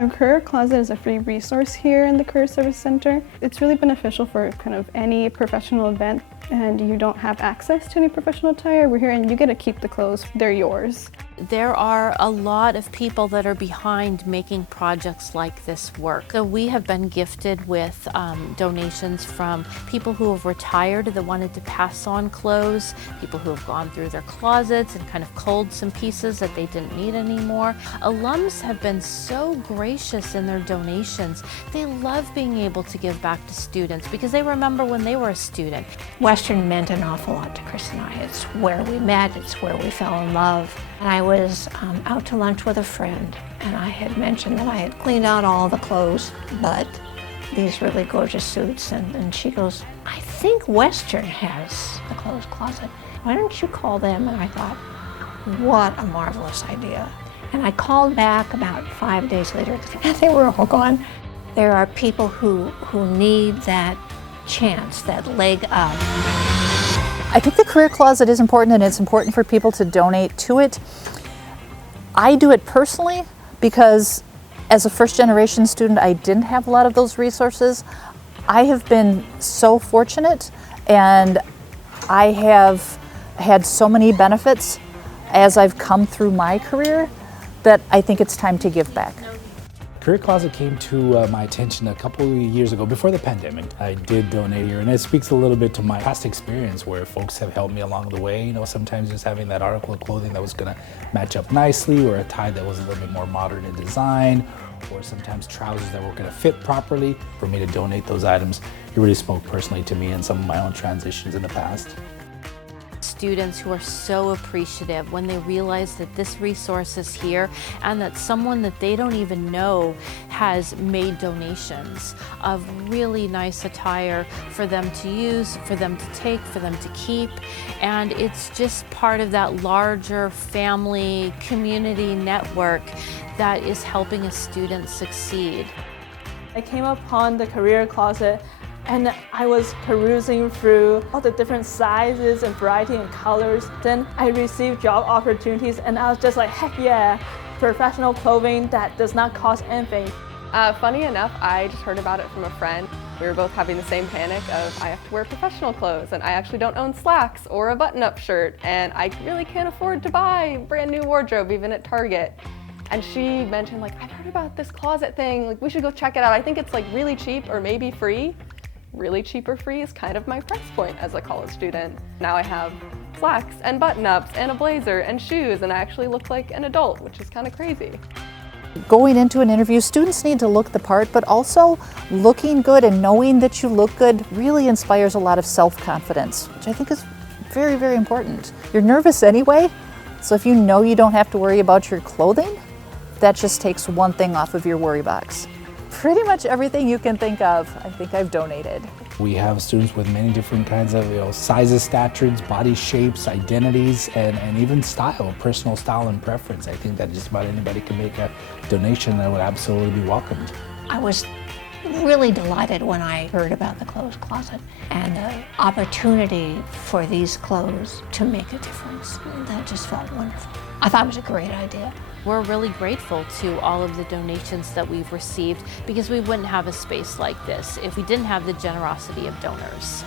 The Career Closet is a free resource here in the Career Service Center. It's really beneficial for kind of any professional event and you don't have access to any professional attire. We're here and you get to keep the clothes. They're yours. There are a lot of people that are behind making projects like this work. So we have been gifted with donations from people who have retired that wanted to pass on clothes, people who have gone through their closets and kind of culled some pieces that they didn't need anymore. Alums have been so gracious in their donations. They love being able to give back to students because they remember when they were a student. Western meant an awful lot to Chris and I. It's where we met, it's where we fell in love. And I was out to lunch with a friend, and I had mentioned that I had cleaned out all the clothes, but these really gorgeous suits, and she goes, I think Western has the clothes closet. Why don't you call them? And I thought, what a marvelous idea. And I called back about 5 days later, and they were all gone. There are people who need that chance, that leg up. I think the Career Closet is important, and it's important for people to donate to it. I do it personally because as a first-generation student, I didn't have a lot of those resources. I have been so fortunate, and I have had so many benefits as I've come through my career that I think it's time to give back. Career Closet came to my attention a couple of years ago, before the pandemic. I did donate here, and it speaks a little bit to my past experience where folks have helped me along the way. You know, sometimes just having that article of clothing that was gonna match up nicely, or a tie that was a little bit more modern in design, or sometimes trousers that were gonna fit properly. For me to donate those items, it really spoke personally to me and some of my own transitions in the past. Students who are so appreciative when they realize that this resource is here and that someone that they don't even know has made donations of really nice attire for them to use, for them to take, for them to keep. And it's just part of that larger family community network that is helping a student succeed. I came upon the Career Closet and I was perusing through all the different sizes and variety and colors. Then I received job opportunities and I was just like, heck yeah, professional clothing that does not cost anything. Funny enough, I just heard about it from a friend. We were both having the same panic of I have to wear professional clothes and I actually don't own slacks or a button-up shirt and I really can't afford to buy a brand new wardrobe even at Target. And she mentioned like, I've heard about this closet thing, like we should go check it out. I think it's like really cheap or maybe free. Really cheap or free is kind of my price point as a college student. Now I have slacks and button-ups and a blazer and shoes and I actually look like an adult, which is kind of crazy. Going into an interview, students need to look the part, but also looking good and knowing that you look good really inspires a lot of self-confidence, which I think is very, very important. You're nervous anyway, so if you know you don't have to worry about your clothing, that just takes one thing off of your worry box. Pretty much everything you can think of, I think I've donated. We have students with many different kinds of sizes, statures, body shapes, identities, and even style, personal style and preference. I think that just about anybody can make a donation that would absolutely be welcomed. I was really delighted when I heard about the Clothes Closet and the opportunity for these clothes to make a difference. That just felt wonderful. I thought it was a great idea. We're really grateful to all of the donations that we've received because we wouldn't have a space like this if we didn't have the generosity of donors.